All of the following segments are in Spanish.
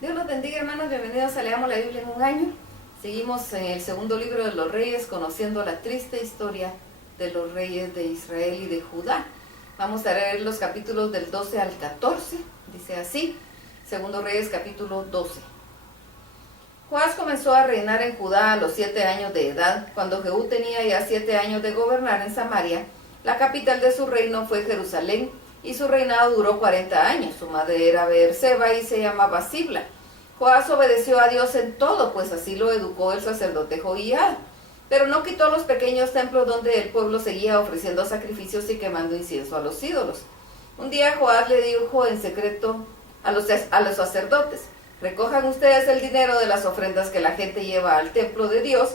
Dios los bendiga, hermanos, bienvenidos a Leamos la Biblia en un año. Seguimos en el segundo libro de los Reyes, conociendo la triste historia de los reyes de Israel y de Judá. Vamos a leer los capítulos del 12 al 14, dice así, segundo Reyes capítulo 12. Joás comenzó a reinar en Judá a los 7 años de edad. Cuando Jehú tenía ya 7 años de gobernar en Samaria, la capital de su reino fue Jerusalén, y su reinado duró 40 años. Su madre era Beerseba y se llamaba Sibla. Joás obedeció a Dios en todo, pues así lo educó el sacerdote Joiada. Pero no quitó los pequeños templos donde el pueblo seguía ofreciendo sacrificios y quemando incienso a los ídolos. Un día Joás le dijo en secreto a los sacerdotes: recojan ustedes el dinero de las ofrendas que la gente lleva al templo de Dios,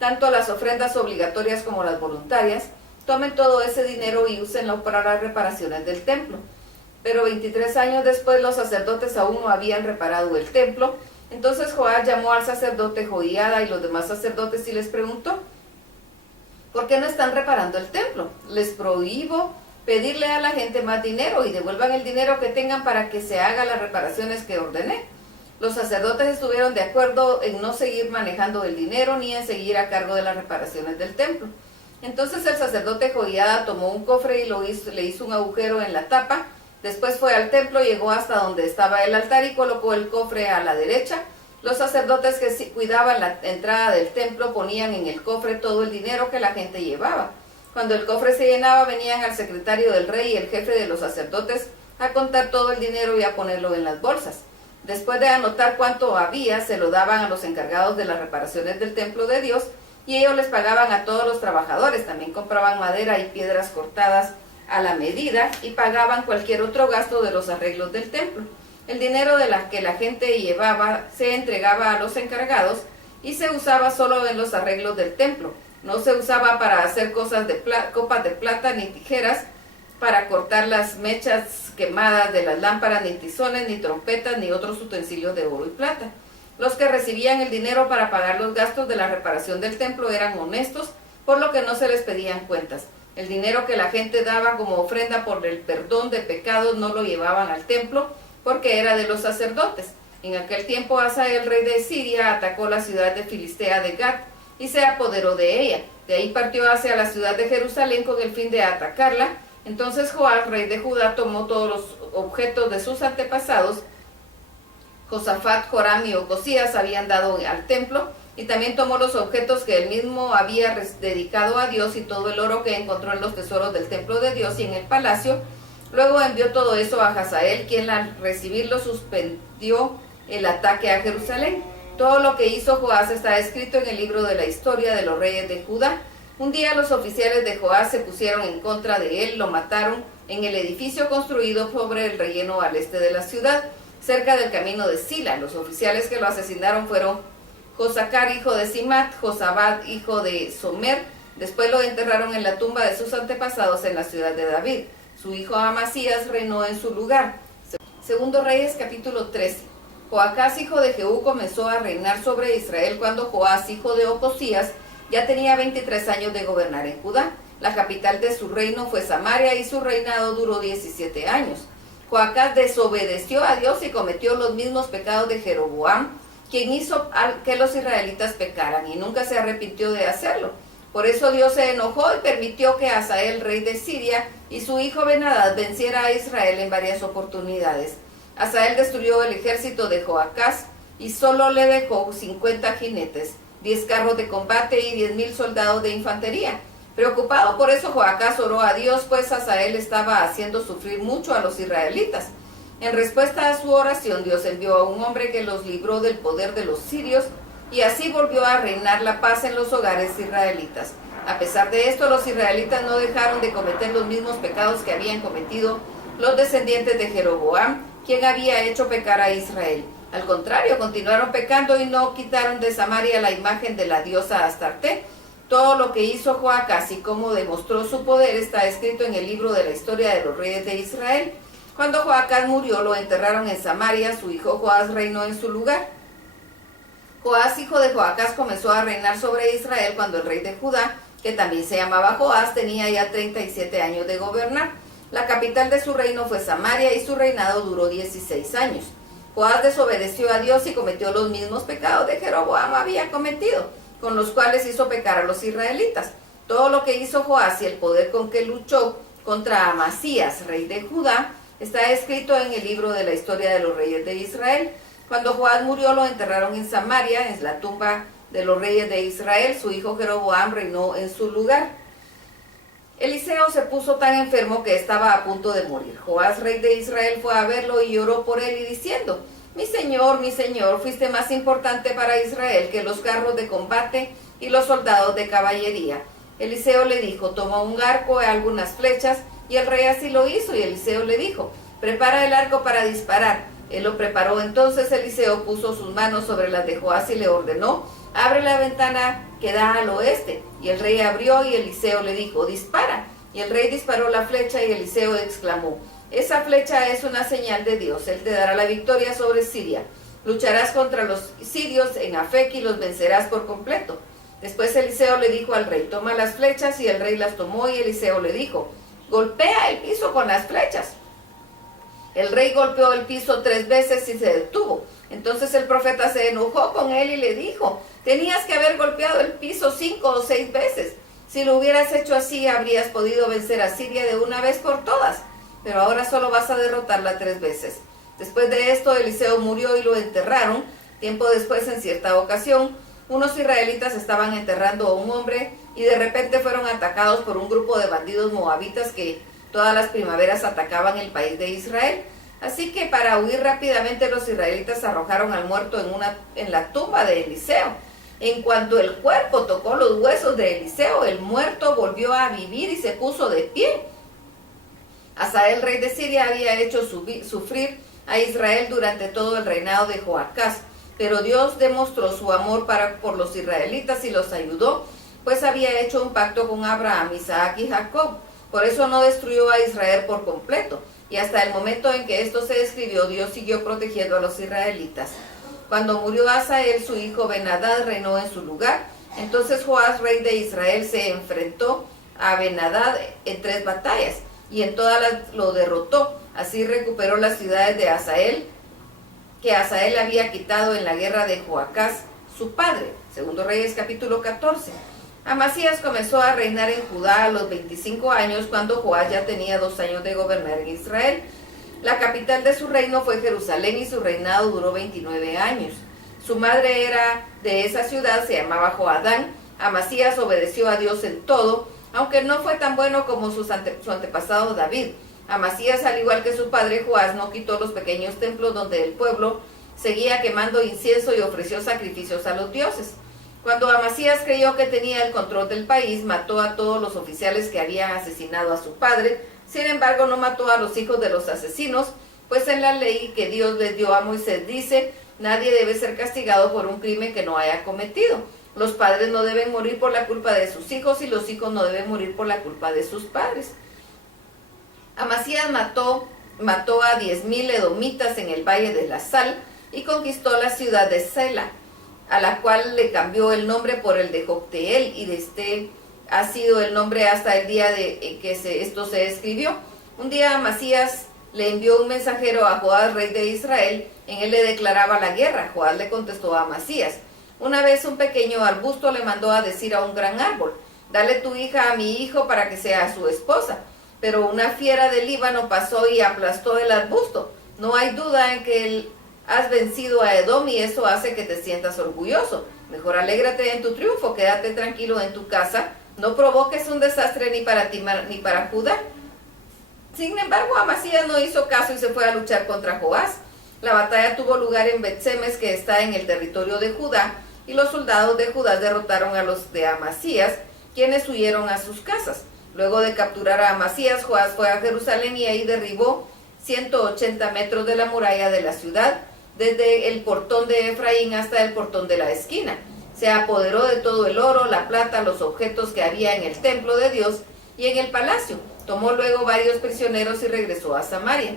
tanto las ofrendas obligatorias como las voluntarias. Tomen todo ese dinero y úsenlo para las reparaciones del templo. Pero 23 años después los sacerdotes aún no habían reparado el templo. Entonces Joás llamó al sacerdote Joiada y los demás sacerdotes y les preguntó: ¿por qué no están reparando el templo? Les prohíbo pedirle a la gente más dinero, y devuelvan el dinero que tengan para que se hagan las reparaciones que ordené. Los sacerdotes estuvieron de acuerdo en no seguir manejando el dinero ni en seguir a cargo de las reparaciones del templo. Entonces el sacerdote Joiada tomó un cofre y le hizo un agujero en la tapa. Después fue al templo, llegó hasta donde estaba el altar y colocó el cofre a la derecha. Los sacerdotes que cuidaban la entrada del templo ponían en el cofre todo el dinero que la gente llevaba. Cuando el cofre se llenaba, venían al secretario del rey y el jefe de los sacerdotes a contar todo el dinero y a ponerlo en las bolsas. Después de anotar cuánto había, se lo daban a los encargados de las reparaciones del templo de Dios, y ellos les pagaban a todos los trabajadores. También compraban madera y piedras cortadas a la medida y pagaban cualquier otro gasto de los arreglos del templo. El dinero de la que la gente llevaba se entregaba a los encargados y se usaba solo en los arreglos del templo. No se usaba para hacer copas de plata, ni tijeras para cortar las mechas quemadas de las lámparas, ni tizones, ni trompetas, ni otros utensilios de oro y plata. Los que recibían el dinero para pagar los gastos de la reparación del templo eran honestos, por lo que no se les pedían cuentas. El dinero que la gente daba como ofrenda por el perdón de pecados no lo llevaban al templo, porque era de los sacerdotes. En aquel tiempo Hazael, rey de Siria, atacó la ciudad de Filistea de Gat y se apoderó de ella. De ahí partió hacia la ciudad de Jerusalén con el fin de atacarla. Entonces Joás, rey de Judá, tomó todos los objetos de sus antepasados, Josafat, Joram y Ocosías habían dado al templo, y también tomó los objetos que él mismo había dedicado a Dios y todo el oro que encontró en los tesoros del templo de Dios y en el palacio. Luego envió todo eso a Hazael, quien al recibirlo suspendió el ataque a Jerusalén. Todo lo que hizo Joás está escrito en el libro de la historia de los reyes de Judá. Un día los oficiales de Joás se pusieron en contra de él, lo mataron en el edificio construido sobre el relleno al este de la ciudad, cerca del camino de Sila. Los oficiales que lo asesinaron fueron Josacar, hijo de Simat, Josabad, hijo de Somer. Después lo enterraron en la tumba de sus antepasados en la ciudad de David. Su hijo Amasías reinó en su lugar. Segundo Reyes capítulo 13. Joacás, hijo de Jehú, comenzó a reinar sobre Israel cuando Joás, hijo de Ocosías, ya tenía 23 años de gobernar en Judá. La capital de su reino fue Samaria y su reinado duró 17 años. Joacás desobedeció a Dios y cometió los mismos pecados de Jeroboam, quien hizo que los israelitas pecaran, y nunca se arrepintió de hacerlo. Por eso Dios se enojó y permitió que Hazael, rey de Siria, y su hijo Ben-Hadad venciera a Israel en varias oportunidades. Hazael destruyó el ejército de Joacás y solo le dejó 50 jinetes, 10 carros de combate y 10,000 soldados de infantería. Preocupado por eso, Joacás oró a Dios, pues Hazael estaba haciendo sufrir mucho a los israelitas. En respuesta a su oración, Dios envió a un hombre que los libró del poder de los sirios, y así volvió a reinar la paz en los hogares israelitas. A pesar de esto, los israelitas no dejaron de cometer los mismos pecados que habían cometido los descendientes de Jeroboam, quien había hecho pecar a Israel. Al contrario, continuaron pecando y no quitaron de Samaria la imagen de la diosa Astarte. Todo lo que hizo Joacás y cómo demostró su poder está escrito en el libro de la historia de los reyes de Israel. Cuando Joacás murió, lo enterraron en Samaria. Su hijo Joás reinó en su lugar. Joás, hijo de Joacás, comenzó a reinar sobre Israel cuando el rey de Judá, que también se llamaba Joás, tenía ya 37 años de gobernar. La capital de su reino fue Samaria y su reinado duró 16 años. Joás desobedeció a Dios y cometió los mismos pecados de Jeroboam había cometido, con los cuales hizo pecar a los israelitas. Todo lo que hizo Joás y el poder con que luchó contra Amasías, rey de Judá, está escrito en el libro de la historia de los reyes de Israel. Cuando Joás murió, lo enterraron en Samaria, en la tumba de los reyes de Israel. Su hijo Jeroboam reinó en su lugar. Eliseo se puso tan enfermo que estaba a punto de morir. Joás, rey de Israel, fue a verlo y lloró por él y diciendo: mi señor, fuiste más importante para Israel que los carros de combate y los soldados de caballería. Eliseo le dijo: toma un arco y algunas flechas, y el rey así lo hizo. Y Eliseo le dijo: prepara el arco para disparar. Él lo preparó. Entonces Eliseo puso sus manos sobre las de Joás y le ordenó: abre la ventana que da al oeste. Y el rey abrió, y Eliseo le dijo: dispara. Y el rey disparó la flecha, y Eliseo exclamó: esa flecha es una señal de Dios. Él te dará la victoria sobre Siria. Lucharás contra los sirios en Afec y los vencerás por completo. Después Eliseo le dijo al rey: toma las flechas. Y el rey las tomó, y Eliseo le dijo: golpea el piso con las flechas. El rey golpeó el piso 3 veces y se detuvo. Entonces el profeta se enojó con él y le dijo: tenías que haber golpeado el piso 5 o 6 veces. Si lo hubieras hecho así, habrías podido vencer a Siria de una vez por todas. Pero ahora solo vas a derrotarla 3 veces. Después de esto, Eliseo murió y lo enterraron. Tiempo después, en cierta ocasión, unos israelitas estaban enterrando a un hombre y de repente fueron atacados por un grupo de bandidos moabitas que todas las primaveras atacaban el país de Israel. Así que para huir rápidamente los israelitas arrojaron al muerto en la tumba de Eliseo. En cuanto el cuerpo tocó los huesos de Eliseo, el muerto volvió a vivir y se puso de pie. Hazael, rey de Siria, había hecho sufrir a Israel durante todo el reinado de Joacás, pero Dios demostró su amor por los israelitas y los ayudó, pues había hecho un pacto con Abraham, Isaac y Jacob. Por eso no destruyó a Israel por completo, y hasta el momento en que esto se escribió, Dios siguió protegiendo a los israelitas. Cuando murió Hazael, su hijo Ben-Hadad reinó en su lugar. Entonces Joás, rey de Israel, se enfrentó a Ben-Hadad en 3 batallas, y en todas lo derrotó. Así recuperó las ciudades de Hazael, que Hazael había quitado en la guerra de Joacás, su padre. Segundo Reyes, capítulo 14. Amasías comenzó a reinar en Judá a los 25 años, cuando Joás ya tenía 2 años de gobernar en Israel. La capital de su reino fue Jerusalén y su reinado duró 29 años. Su madre era de esa ciudad, se llamaba Joadán. Amasías obedeció a Dios en todo, aunque no fue tan bueno como su antepasado David. Amasías, al igual que su padre Joás, no quitó los pequeños templos donde el pueblo seguía quemando incienso y ofreció sacrificios a los dioses. Cuando Amasías creyó que tenía el control del país, mató a todos los oficiales que habían asesinado a su padre. Sin embargo, no mató a los hijos de los asesinos, pues en la ley que Dios les dio a Moisés dice: nadie debe ser castigado por un crimen que no haya cometido. Los padres no deben morir por la culpa de sus hijos y los hijos no deben morir por la culpa de sus padres. Amasías mató a 10,000 edomitas en el Valle de la Sal y conquistó la ciudad de Sela, a la cual le cambió el nombre por el de Jocteel, y este ha sido el nombre hasta el día de que esto se escribió. Un día Amasías le envió un mensajero a Joás, rey de Israel. En él le declaraba la guerra. Joás le contestó a Amasías: una vez un pequeño arbusto le mandó a decir a un gran árbol: dale tu hija a mi hijo para que sea su esposa. Pero una fiera del Líbano pasó y aplastó el arbusto. No hay duda en que has vencido a Edom y eso hace que te sientas orgulloso. Mejor alégrate en tu triunfo, quédate tranquilo en tu casa. No provoques un desastre ni para ti ni para Judá. Sin embargo, Amasías no hizo caso y se fue a luchar contra Joás. La batalla tuvo lugar en Bet-Semes, que está en el territorio de Judá, y los soldados de Judá derrotaron a los de Amasías, quienes huyeron a sus casas. Luego de capturar a Amasías, Joás fue a Jerusalén y ahí derribó 180 metros de la muralla de la ciudad, desde el portón de Efraín hasta el portón de la esquina. Se apoderó de todo el oro, la plata, los objetos que había en el templo de Dios y en el palacio. Tomó luego varios prisioneros y regresó a Samaria.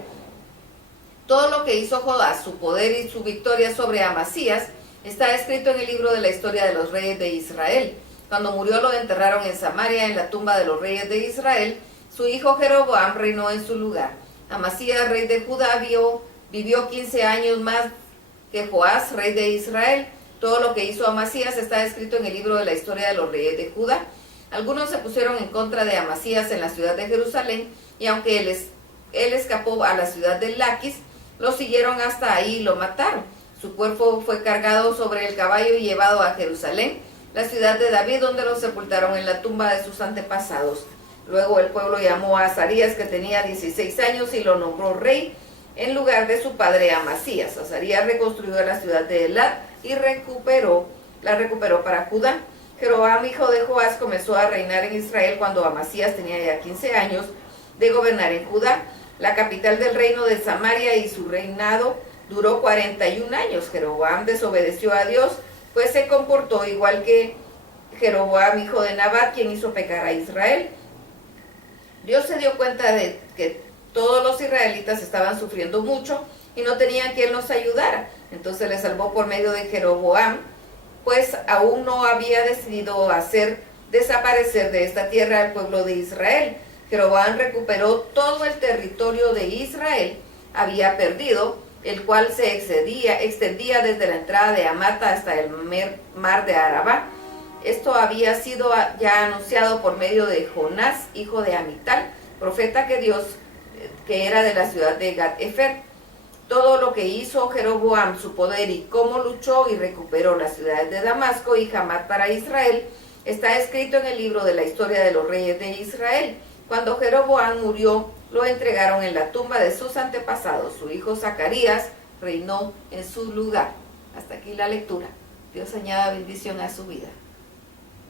Todo lo que hizo Joás, su poder y su victoria sobre Amasías, está escrito en el libro de la historia de los reyes de Israel. Cuando murió lo enterraron en Samaria, en la tumba de los reyes de Israel. Su hijo Jeroboam reinó en su lugar. Amasías, rey de Judá, vio Vivió 15 años más que Joás, rey de Israel. Todo lo que hizo Amasías está escrito en el libro de la historia de los reyes de Judá. Algunos se pusieron en contra de Amasías en la ciudad de Jerusalén, y aunque él escapó a la ciudad de Laquis, lo siguieron hasta ahí y lo mataron. Su cuerpo fue cargado sobre el caballo y llevado a Jerusalén, la ciudad de David, donde lo sepultaron en la tumba de sus antepasados. Luego el pueblo llamó a Azarías, que tenía 16 años, y lo nombró rey en lugar de su padre Amasías. Azarías reconstruyó la ciudad de Elat y la recuperó para Judá. Jeroboam, hijo de Joás, comenzó a reinar en Israel cuando Amasías tenía ya 15 años de gobernar en Judá, la capital del reino de Samaria, y su reinado duró 41 años. Jeroboam desobedeció a Dios, pues se comportó igual que Jeroboam, hijo de Nabat, quien hizo pecar a Israel. Dios se dio cuenta de que todos los israelitas estaban sufriendo mucho y no tenían quien los ayudara. Entonces les salvó por medio de Jeroboam, pues aún no había decidido hacer desaparecer de esta tierra al pueblo de Israel. Jeroboam recuperó todo el territorio de Israel había perdido, el cual se extendía desde la entrada de Amata hasta el mar de Arabá. Esto había sido ya anunciado por medio de Jonás, hijo de Amital, profeta que era de la ciudad de Gat-Efer. Todo lo que hizo Jeroboam, su poder y cómo luchó y recuperó las ciudades de Damasco y Hamat para Israel, está escrito en el libro de la historia de los reyes de Israel. Cuando Jeroboam murió, lo entregaron en la tumba de sus antepasados. Su hijo Zacarías reinó en su lugar. Hasta aquí la lectura. Dios añada bendición a su vida.